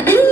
Ahem.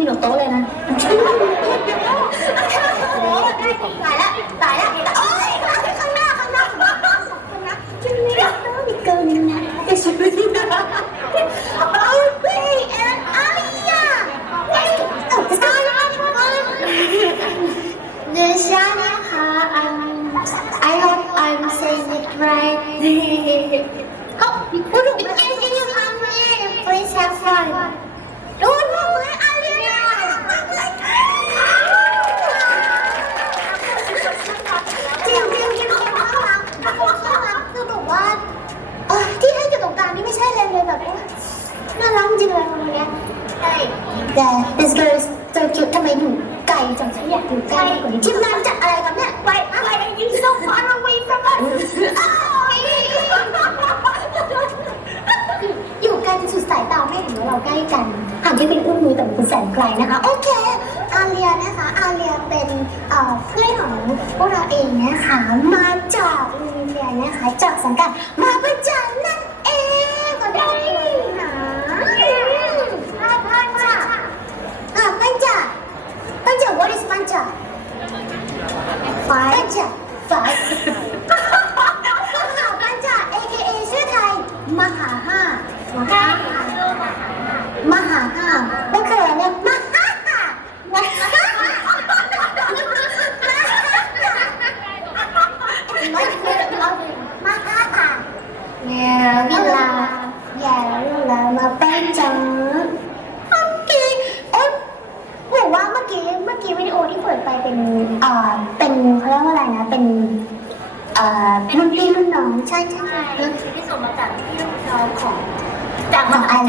90 độ tối lên anh Phải đó, phải đó Ôi, không đó, không đó Không đó, chứ mi đó Đi cơ mình nè Cái sự đi đó Ôi, quê em Ây da The sun um, I hope I'm saying it right. Hope you can you come in. Please have fun. แบบว่าน่ารักจริงเลยคนเนี้ยใช่แต่ this girl is so cute ทำไมอยู่ไกลจังฉันอยากอยู่ใกล้กว่านี้ทีมงานจัดอะไรกันเนี่ย Why why are you so far away from us อยู่ไกลจนสุดสายตาไม่เห็นว่าเราใกล้กันห่างแค่เป็นอุ้งมือแต่มันเป็นแสนไกลนะคะ โอเค อาเลียนะคะ อาเลียเป็นเอ่อเพื่อนของพวกเราเองนะคะ มาจากโรงเรียนนะคะ จากสังกัดมาประจันนั่นเองก็ได้นะพลาดพลาดจ้ะอะปัญจาปัญจ what is ปัญจา five ปัญจา five ข่าวปัญจา AKA ชื่อไทย มหาห้ามหาห้ามหาห้าก็คืออะไรเนี่ยมหาห้ามหาห้าไม่เคยเรามหาห้า เวิลาอย่าวิลามาเป็นจังเมื่อกี้เอ๊ะบอกว่าเมื่อกี้เมื่อกี้วิดีโอที่เปิดไปเป็นเอ่อเป็นเขาเรียกว่าอะไรนะเป็นเอ่อรุ่นพี่รุ่นน้องใช่ใช่ใช่ที่ส่งมาจากพี่ลูกน้องของจากมาจากอัน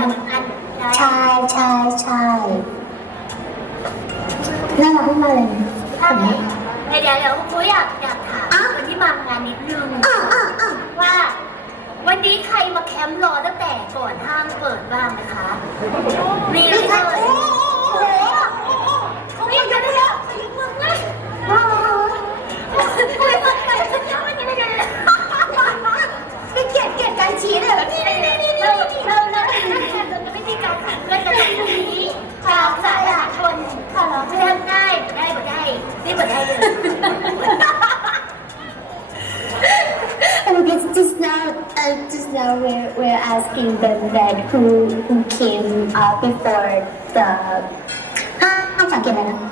ใช่ใช่ใช่น่ารักมากเลยนะใช่เห็นไหม เดี๋ยวเดี๋ยวคุ รอตั้ asking them that who who came uh, before the ห้าห้าสังเกตอะไรนะ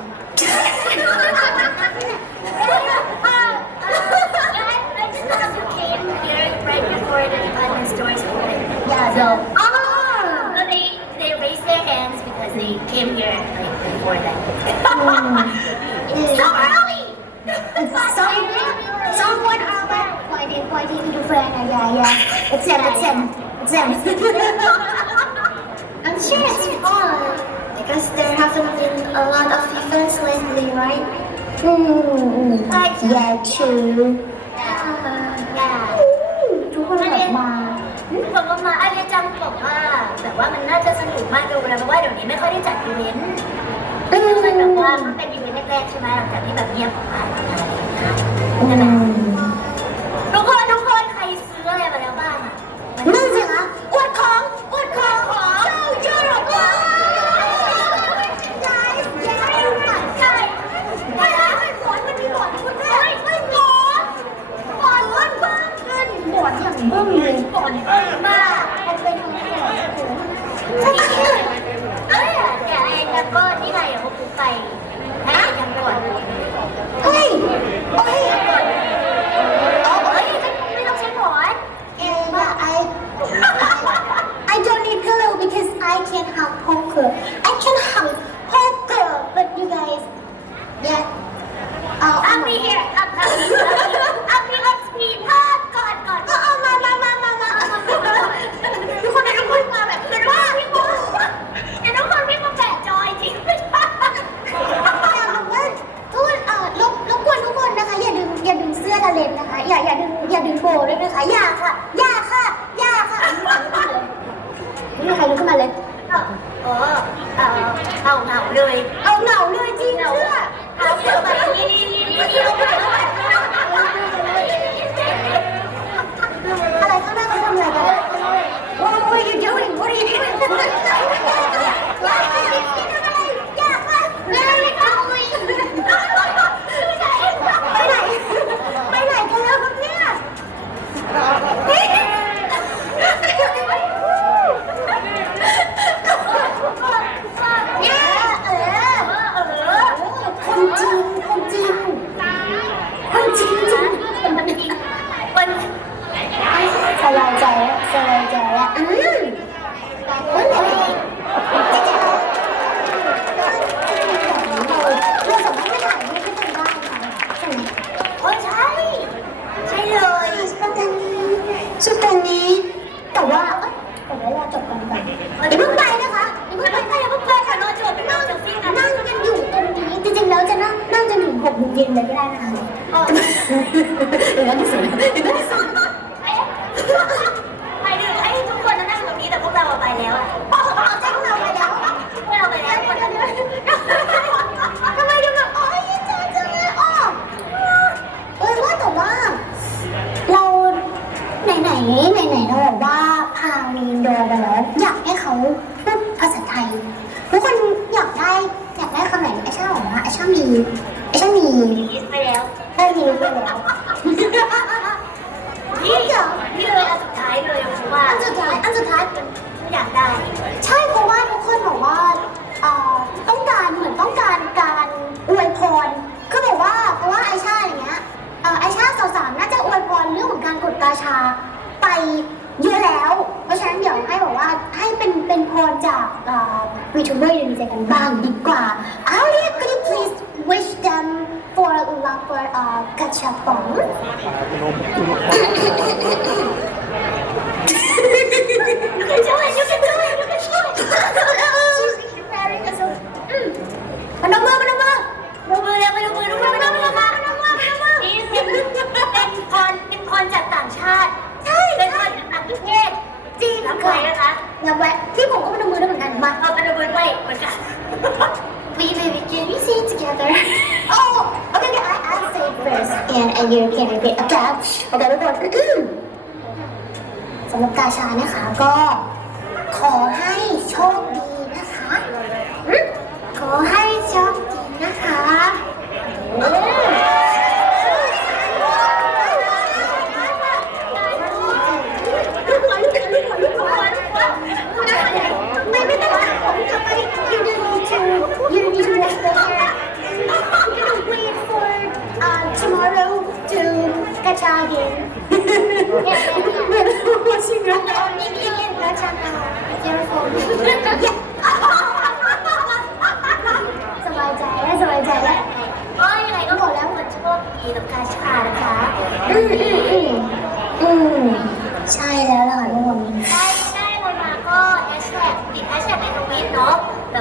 I just thought you came here right before the department stores opened. Yeah, So, Ah! so they they raised their hands because they came here like before that. It's so early. Some, someone are like pointing, pointing to the friend. Uh, yeah, yeah. It's them, it's them, it's them. I'm sure it's fun because there haven't been a lot of events lately, right? Hmm. Yeah, true. Yeah. ทุกคนแบบมาบอกว่ามาอาเรียจังบอกว่าแบบว่ามันน่าจะสนุกมากดูนะเพราะว่าเดี๋ยวนี้ไม่ค่อยได้จัดอีเวนต์อืมมันแบบว่ามันเป็นอีเวนต์แรกๆใช่ไหมหลังจากที่แบบเงียบออกมาใช่ไหมทุกคนทุกคนใครซื้ออะไรมาแล้วบ้างอะ นั่นสิคะอวดของอวดของเจ้าเจ้าหรอว้าวใช่ใช่ใช่ไม่ได้หมอนมันมีหมอนที่คุณแม่ไม่หมอนหมอนเบิ้ลเบิ้ลขึ้นหมอนอย่างเบิ้ลเลยหมอนเบิ้ลมากมันเป็นหมอนใช่ เอ้ยแต่ไอ้แล้วก็นี่ไงเขาคุกไปไอ้ยังก่อน เฮ้ยเฮ้ย ก่อนอ๋อเอ้ยไม่ต้องใช้หมอน And yeah, I, I don't need pillow because I can have poker. I can have poker, but you guys, yeah. Oh, อัพมีเฮียอัพอัพอัพมีอัพสปีดภาพก่อนก่อน เอาเอามามามามามาทุกคนทุกคนมาแบบเป็นว่าพี่โม เดี๋ยวทุกคนวิ่งมาแปะจอยจริงไม่ใช่ อยากบอกว่าทุกคนเอ่อรบรบกวนทุกคนนะคะ อย่าดึงอย่าดึงเสื้อทะเลนนะคะ อย่าอย่าดึงอย่าดึงโบด้วยนะคะ อย่าค่ะ อย่าค่ะ อย่าค่ะไมีใครลุกขึ้นมาเลย อ๋อเอาเอาเหงาเลยเอาเหงาเลยจริงเชื่อเอาแบบนี้นี่นี่นี่นี่เอาไปเอาไปอะไรข้างหน้าเขาทำอะไรกัน What are you doing What are you doing อยู่ African and European Regret Club โอเคทุกคนสำหรับกาชานะคะก็ขอให้โชค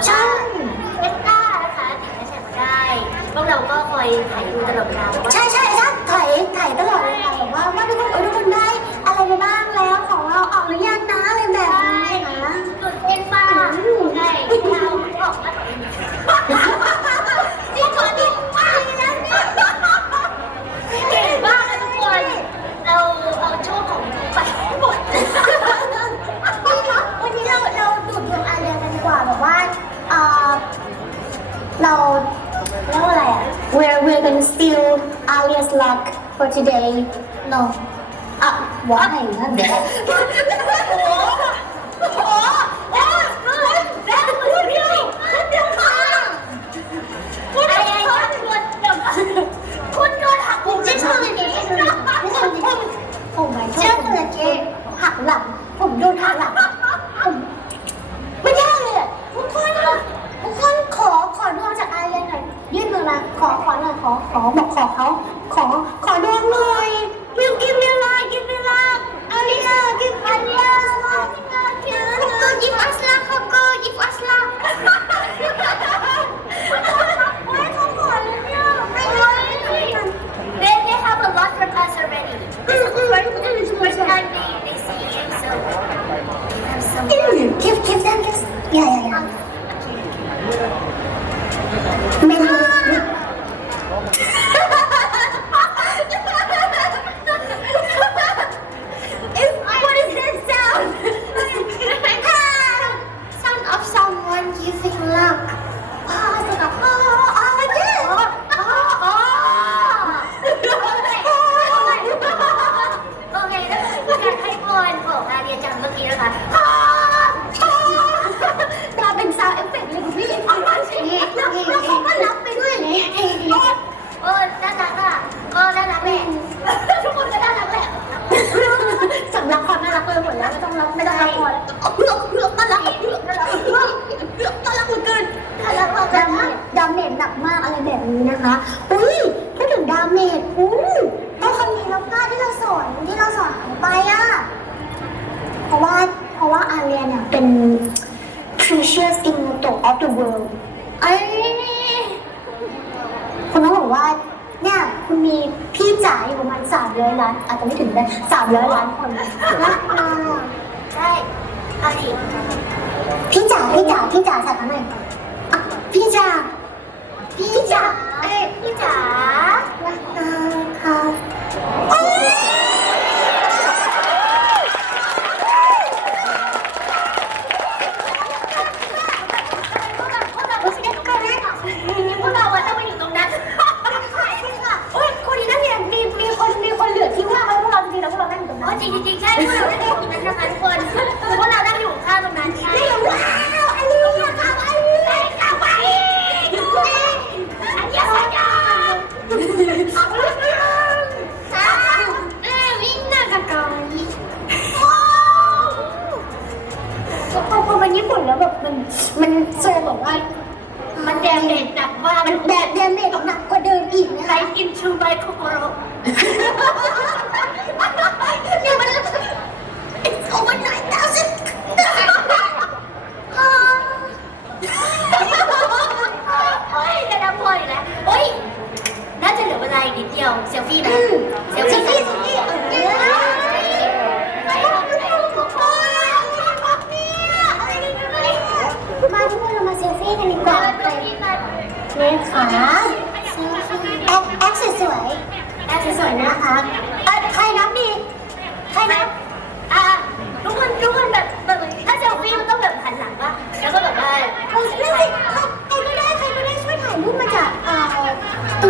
แต่ว่าเอสต้านะคะถ่งจะใช้มาได้พวกเราก็คอยถ่ายดูตลอดเวลา can steal Alia's luck for today. No. Uh, why? หมดแล้วไม่ต้องรับไม่ต้องรับพอแล้วต้อนรับต้อนรับคุณเกินตลอดาเมจดามเมจหนักมากอะไรแบบนี้นะคะ อุ้ยถ้าถึงดามเมจอุ้ยต้องคำนี้แล้วก็ที่เราสอนที่เราสอนไปอะเพราะว่าเพราะว่าอาเรียนเนี่ยเป็น precious in the of the world ไอ้คุณต้องบอกว่า คุณมีพี่จ๋าอยู่ประมาณสามร้อยล้าน อาจจะไม่ถึงได้สามร้อยล้านคนนะคะใช่เอาดิพี่จ๋าพี่จ๋าพี่จ๋าสัตว์อะไรอะพี่จ๋าพี่จ๋าเอ้ยพี่จ๋านะคะ พอพอมันญี่ปุ่นแล้วแบบมันมันโซแบบว่ามันแดมเด็ดหนักมากมันแดดแดมเมจหนักกว่าเดิมอีกนะใครคะกินชูใบโคโกโร่เนี่ยมันโอ้มันไหนดาวสิโอ้ยจะนับพออีกแล้วโอ้ยน่าจะเหลือเวลาอีกนิดเดียวเซลฟี่นะเซลเซฟี่ลฟี่